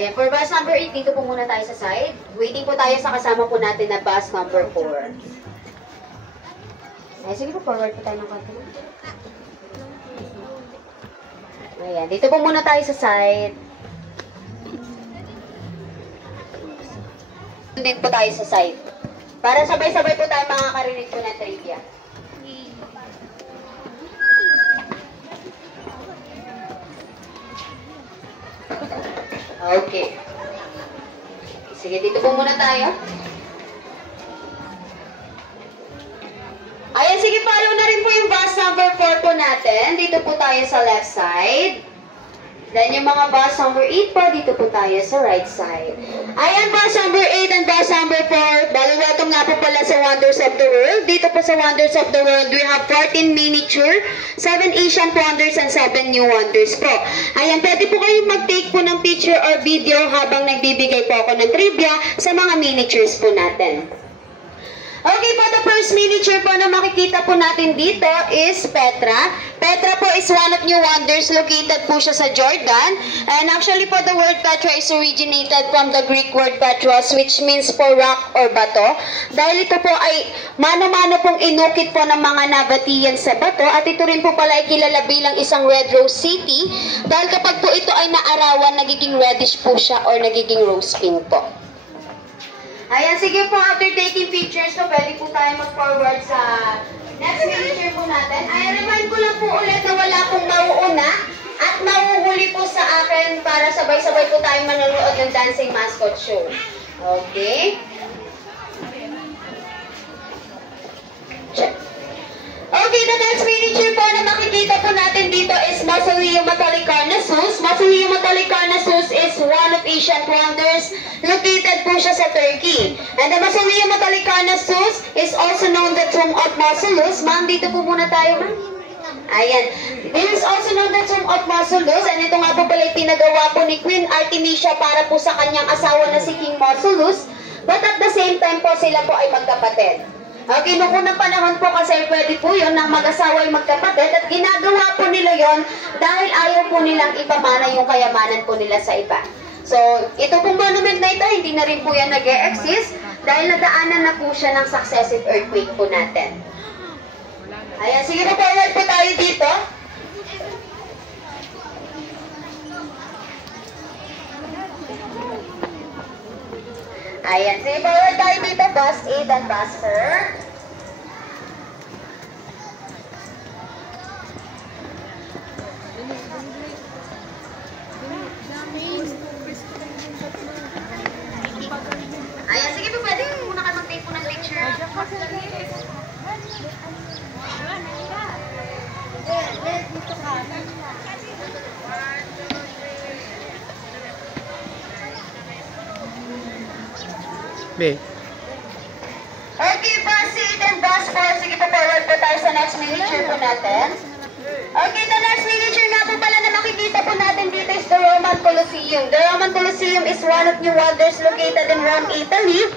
Ayan, for bus number 8, dito po muna tayo sa side. Waiting po tayo sa kasama po natin na bus number 4. Ay, sige po, forward po tayo ng konti. Ayan, dito po muna tayo sa side. Dito po tayo sa side. Para sabay-sabay po tayo makakarinig po ng trivia. Okay. Sige, dito po muna tayo. Ayan, sige, follow na rin po yung bus number 4 po natin. Dito po tayo sa left side. Then yung mga bus number 8 po, dito po tayo sa right side. Ayan, bus number 8 and bus number 4. Bali, welcome nga po pala sa Wonders of the World. Dito po sa Wonders of the World, we have 14 miniature, 7 Asian wonders, and 7 new wonders po. Ayan, pwede po kayong mag-take po ng picture or video habang nagbibigay po ako ng trivia sa mga miniatures po natin. Okay po, the first miniature po na makikita po natin dito is Petra. Petra po is one of new wonders. Located po siya sa Jordan. And actually po, the word Petra is originated from the Greek word Petros, which means po rock or bato. Dahil ito po ay mano-mano pong inukit po ng mga Nabatean sa bato. At ito rin po pala ay kilala bilang isang red rose city. Dahil kapag po ito ay naarawan, nagiging reddish po siya or nagiging rose pink po. Ayan, sige po, after taking pictures, so pwede po tayo mag-forward sa next miniature po natin. Ayan, remind ko lang po ulit na wala pong mauuna at mauhuli po sa akin para sabay-sabay po tayo manonood ng Dancing Mascot Show. Okay? Check. Okay, the next miniature po na makikita po natin dito is Mausoleum Metallicarnassus. Mausoleum Metallicarnassus is one of Asian wonders. Located po siya sa Turkey. And the Mausoleum Metallicarnassus is also known the Tomb of Mausolus. Ma'am, dito po muna tayo, ma'am. Ayan. This is also known the Tomb of Mausolus. And ito nga po pala pinagawa po ni Queen Artemisia para po sa kanyang asawa na si King Mausolus. But at the same time po, sila po ay magkapatid. Okay, noong unang panahon po kasi pwede po yun ng mag-asawa ay magkapatid at ginagawa po nila yon dahil ayaw po nilang ipamana yung kayamanan po nila sa iba. So, ito pong monument na ito, hindi na rin po yan nag-e-exist dahil nadaanan na po siya ng successive earthquake po natin. Ayan, sige po, forward po tayo dito. Ayan, sige, forward tayo dito, bus 8 and bus 4. Ayan, sige po, pwede muna ka mag-take po ng picture. Dito ka. Be. Okay, bus 8 and bus 4. Sige po, forward po tayo sa next miniature po natin. Okay, the next miniature nga po pala na makikita po natin dito is the Roman Colosseum. The Roman Colosseum is one of new wonders located in Rome, Italy.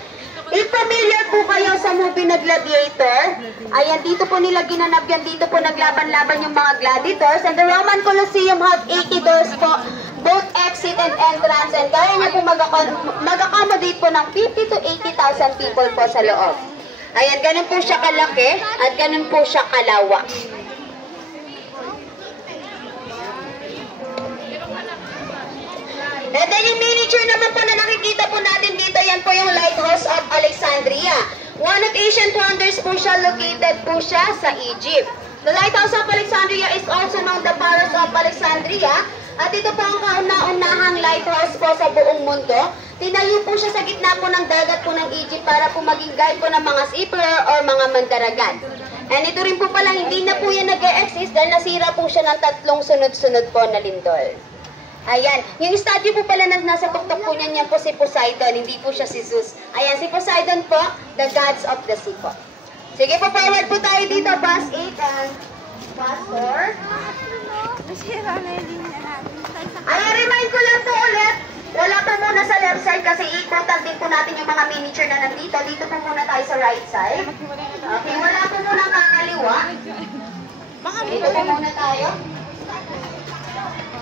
If familiar po kayo sa movie na Gladiator, ayan, dito po nila ginanap yan, dito po naglaban-laban yung mga gladiators. And the Roman Colosseum have 80 doors po, both exit and entrance, and kaya nga po mag-accommodate po ng 50 to 80,000 people po sa loob. Ayan, ganun po siya kalaki at ganun po siya kalawak. And then yung miniature naman po na nakikita po natin dito, yan po yung Lighthouse of Alexandria. One of Asian wonders po siya, located po siya sa Egypt. The Lighthouse of Alexandria is also known the Palace of Alexandria. At ito po ang kauna-unahang lighthouse po sa buong mundo. Tinayo po siya sa gitna po ng dagat po ng Egypt para po maging guide po ng mga seafarer or mga mandaragat. And ito rin po pala, hindi na po yan nag-e-exist dahil nasira po siya ng 3 sunod-sunod po na lindol. Ayan, yung statue po pala na nasa tuktok po niyan, yan po si Poseidon, hindi po siya si Zeus. Ayan, si Poseidon po, the gods of the sea po. Sige po, forward po tayo dito, bus 8 and bus 4. Ayan, remind ko lang po ulit, wala pa muna sa left side kasi ikutan din po natin yung mga miniature na nandito. Dito po muna tayo sa right side. Okay, wala po muna kakaliwa. Dito po muna tayo.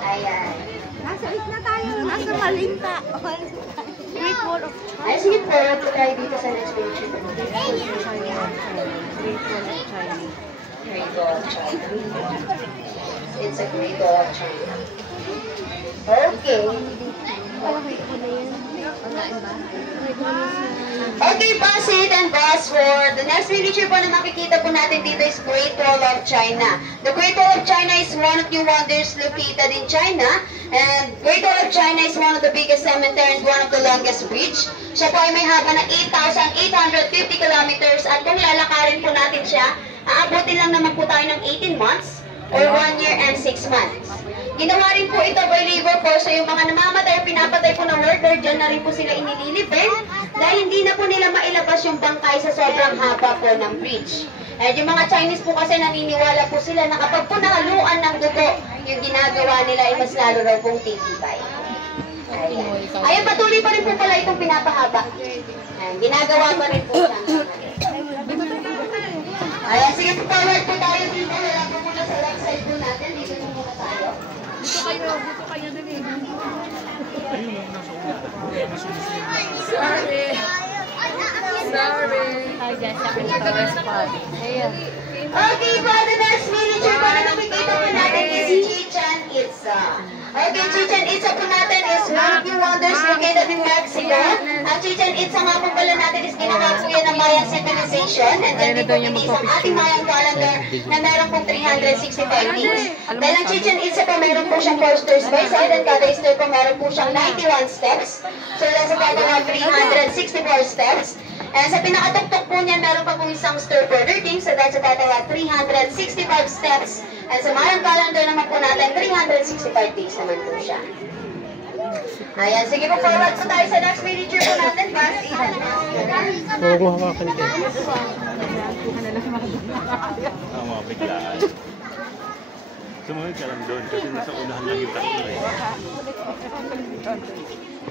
Ayan. Nasa 8 na tayo. Asa malinta? Great Wall of China. Ay, sige po, try dito sa next picture. Great Wall of China. Great Wall of China. It's a Great Wall of China. Okay. Okay, boss 8 and boss 4. The next miniature po na makikita po natin dito is Great Wall of China. The Great Wall of China is one of the wonders located in China. And Great Wall of China is one of the biggest cemeteries, one of the longest bridge. Siya po ay may haba ng 8,850 kilometers. At kung lalakarin po natin siya, aabutin lang naman po tayo ng 18 months or 1 year and 6 months. Ginawa rin po ito by labor force. So yung mga namamatay o pinapatay po ng worker, dyan na rin po sila inililibing dahil hindi na po nila mailabas yung bangkay sa sobrang haba po ng bridge. At yung mga Chinese po kasi naniniwala po sila na kapag po nakaluan ng dugo, yung ginagawa nila ay mas lalo raw pong titibay. Ayan, patuloy pa rin po pala itong pinapahaba. Ayan, ginagawa pa rin po siya. Ayan, sige po, forward po tayo dito. Wala po muna sa left side po natin. Dito po muna tayo. Dito kayo dali. Sorry. Hi guys, ako sa best part. Ayan. Okay, for the next miniature po na nakikita po natin is Chichen Itza. Okay, Chichen Itza po natin is one of the wonders located in Mexico. Ang Chichen Itza nga po pala natin is ginawa po yan ng Mayan civilization. And then dito po ang ating Mayan calendar na meron pong 365 days. Dahil ang Chichen Itza po meron po siyang 4 stairs by side and kada stair po meron po siyang 91 steps. So that's a total of 364 steps. And sa pinakatuktok po niya, meron pa pong isang stair further king. So that's a total of 365 steps. And sa Mayan calendar naman po natin, 365 days naman po siya. Ayan, sige po, forward po tayo sa next miniature po natin. Bas, ilan na? Huwag mo hawakan ito. Mga biglaan. Sumunod ka lang doon kasi nasa unahan lang yung tatlo eh.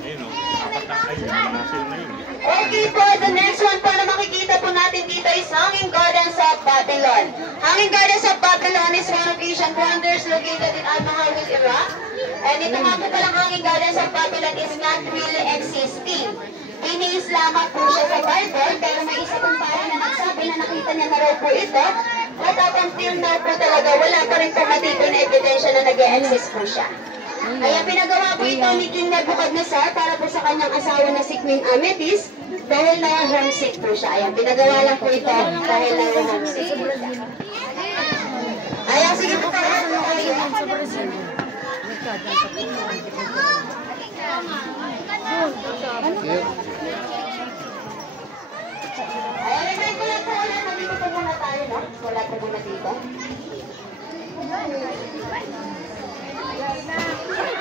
Ayun o, apat na kayo. Nasa yun na yun. Okay po, the next one po na makikita po natin dito is Hanging Gardens of Babylon. Hanging Gardens of Babylon is one of Asian wonders located in Al-Mahawil, Iraq. And ito nga po palang Hanging Gardens of Babylon is not really existing. Iniis lamang po siya sa Bible, pero may isa pong parang na nagsabi na nakita niya na raw po ito. But up until now po talaga, wala pa rin po matibay na ebidensya na nag-e-exist po siya. Kaya pinagawa po ito ni King Nebuchadnezzar para po sa kanyang asawa na si Queen Amethyst dahil na homesick po siya. Ayan, pinagawa lang po ito dahil na homesick po siya. Ayan, sige po kayo. Ayan, remind ko lang po ulit. Nandito po muna tayo, no? Wala po muna dito.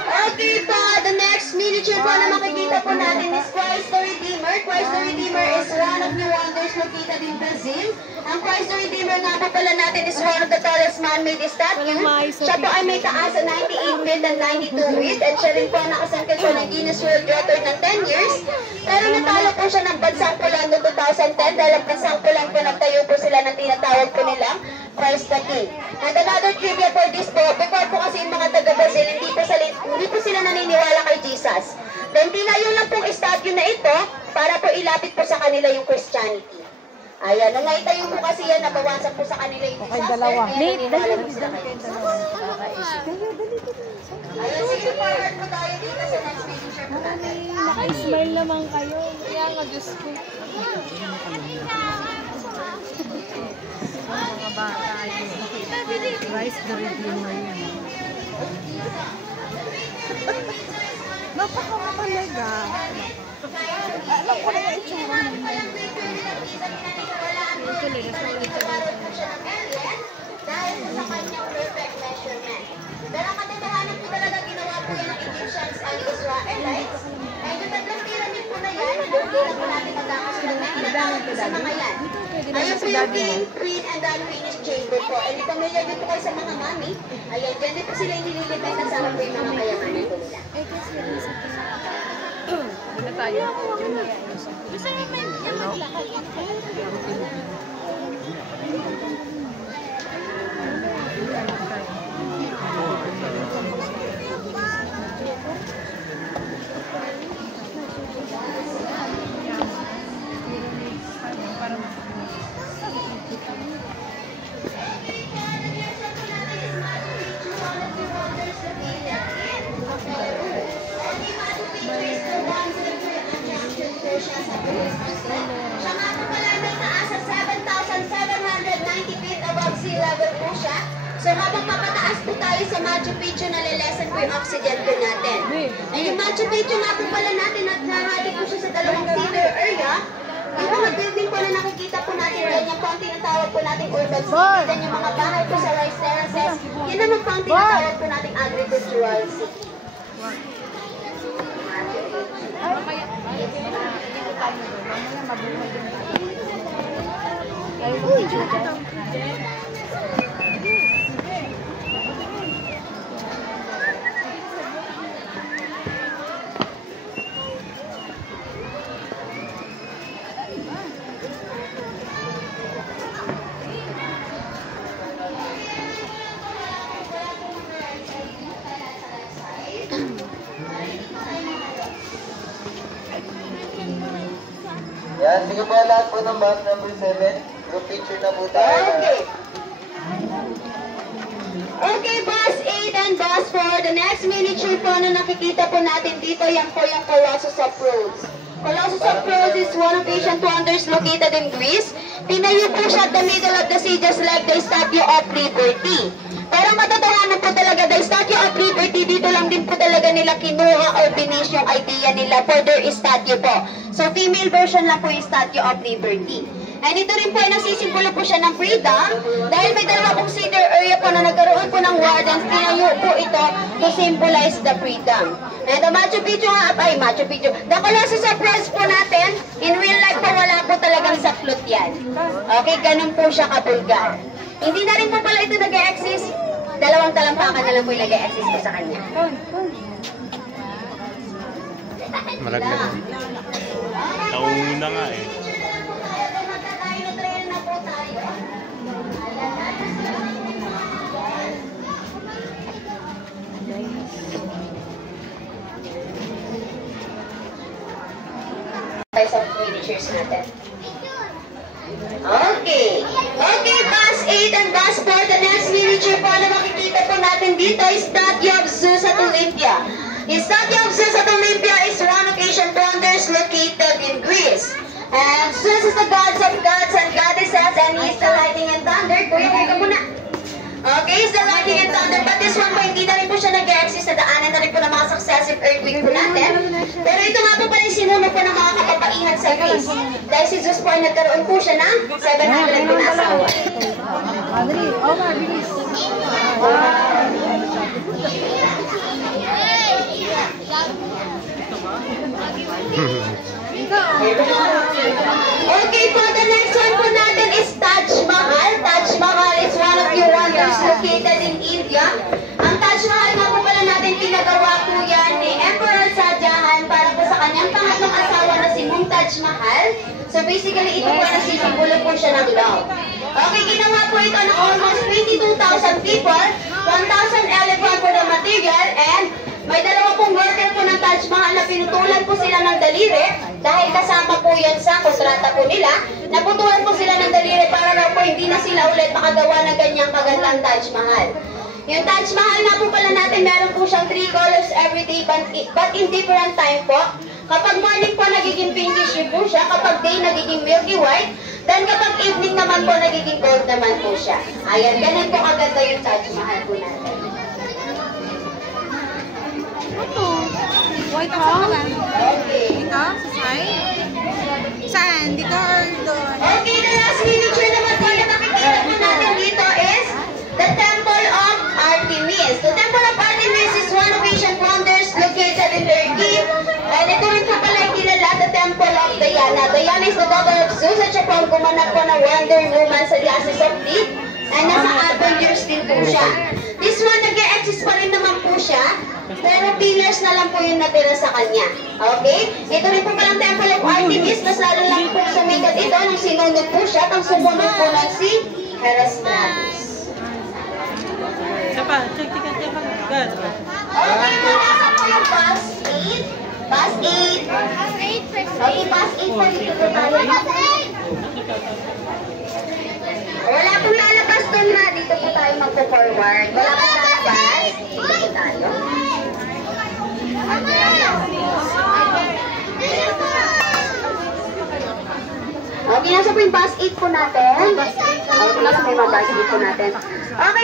Okay po, the next miniature po na makikita po natin is Christ the Redeemer. Christ the Redeemer is one of the wonders located in Brazil. Ang Christ the Redeemer nga po pala natin is one of the tallest man-made statue. Siya po ay may taas na 98 feet and 92 feet at siya rin po nakasangkit siya ng Guinness World Record ng 10 years. Pero natalo po siya ng bansang pulang noong 2010 dahil ang bansang pulang po nagtayo po sila ng tinatawag po nilang Christ the King. And another trivia for this po, before po kasi yung mga taga-Brazil, hindi po sila naniniwala kay Jesus. Then tinayo lang pong statue na ito para po ilapit po sa kanila yung Christianity. Ayan, nung naitayo po kasi yan, nabawasan po sa kanila yung disaster, kaya naniniwala po sila kay Jesus. Ayan, sige, forward po tayo dito sa next miniature po natin. Naka-smile naman kayo. Kaya nga, Diyos ko. Mga bata ayun. Christ the Redeemer yun. Napakapalaga. Alam ko na yung itsura. Dahil sa kanyang perfect measurement. Pero ang katotohanan po talaga ginawa po yan ng Egyptians and Israelites. Ay yung tatlong pyramid po na yan, hindi na po natin magkakasunod na tinatawag po sa mga yan. Ayun po yung king, queen, and the unfinished chamber po. And familiar din po kayo sa mga mami. Ayan, dyan din po sila inililipay kasama po yung mga kayamanan po nila. Wala tayo. Gusto nyo may maglakad. level po siya. So habang papataas po tayo sa Machu Picchu, nalilesen po yung oxygen po natin. And yung Machu Picchu nga po pala natin, naghahati po siya sa dalawang theater area. Yung mga building po na nakikita po natin, yung fountain na tawag po natin urban city. Then yung mga bahay po sa rice terraces, yun naman fountain na tawag po natin agricultural city. Yan, sige po lahat po ng bus number 7. Group picture na po tayo. Okay. Okay, bus 8 and bus 4. The next miniature po na nakikita po natin dito, yan po yung Colossus of Rhodes. Colossus of Rhodes is one of ancient wonders located in Greece. Tinayo po siya at the middle of the sea just like the Statue of Liberty. Pero matotohanan po talaga, the Statue of Liberty, dito lang din po talaga nila kinuha or finish yung idea nila for their statue po. So, female version lang po yung Statue of Liberty. And ito rin po ay nagsisimbolo po siya ng freedom dahil may dalawa pong cedar area po na nagkaroon po ng wardens, tinayo po ito to symbolize the freedom. And the Machu Picchu the Colossus of Rhodes po natin, in real life po wala po talagang saklot yan. Okay, ganun po siya kabulgar. Hindi na rin po pala ito nag-e-exist. Dalawang talampakan na lang po yung nag-e-exist po sa kanya. Malaglag. Nauna nga eh. Sa miniatures natin. Okay. Okay, bus 8 and bus 4. The next miniature po na makikita po natin dito is Statue of Zeus at Olympia. The Statue of Zeus at Olympia is one of ancient wonders located in Greece. And Zeus is the gods of gods and goddesses, and he is the lightning and thunder. Kuya, ka muna. Okay, is the lightning and thunder. But this one po, hindi na rin po siya nag-exist. Nadaanan na rin po ng mga successive earthquake po natin. Pero ito nga po pala yung sinuno po ng mga kapapaihan sa Greece. Dahil si Zeus po ay nagkaroon po siya ng 700 po na asawa. Okay po, the next one po natin is Taj Mahal. Taj Mahal is one of the wonders located in India. Ang Taj Mahal nga po pala natin pinagawa po yan ni Emperor Shah Jahan para po sa kanyang pangatlong asawa na si Mumtaz Mahal. So basically, ito po nasisimbolo po siya ng love. Okay, ginawa po ito ng almost 22,000 people, 1,000 elephant for the material, and may dalawa pong worker po ng Taj Mahal na pinutulan po sila ng daliri dahil kasama po yan sa kontrata po nila. Naputulan po sila ng daliri para raw po hindi na sila ulit makagawa ng ganyang kagandang Taj Mahal. Yung Taj Mahal na po pala natin, meron po siyang 3 colors every day but in different time po. Kapag morning po, nagiging pinkish yun po siya. Kapag day, nagiging milky white. Then kapag evening naman po, nagiging gold naman po siya. Ayan, ganun po kaganda yung Taj Mahal po natin. White House? Okay. Dito? Sa side? Saan? Dito or doon? Okay, the last miniature naman po na makikita po natin dito is the Temple of Artemis. The Temple of Artemis is one of ancient wonders located in Turkey. And ito rin po pala yung kilala, the Temple of Diana. Diana is the daughter of Zeus at siya po ang gumanap po ng Wonder Woman sa Diocese of Crete. And nasa Avengers din po siya. This one, nag-e-exist pa rin naman po siya. Pero pillars na lang po yung natira sa kanya. Okay? Ito rin po palang Temple of Artemis. Mas lalo lang po sumikat ito nung sinunod po siya. Ang sumunod po nun si Herostratus. Okay, wala po yung bus 8. Bus 8. Okay, bus 8 pa dito po tayo. Wala pong lalabas doon na. Dito po tayo magpo-forward. Wala pong lalabas. Dito po tayo. Okay, nasa po yung bus 8 po natin. Bus 8. Okay, nasa may mga varsity po natin. Okay.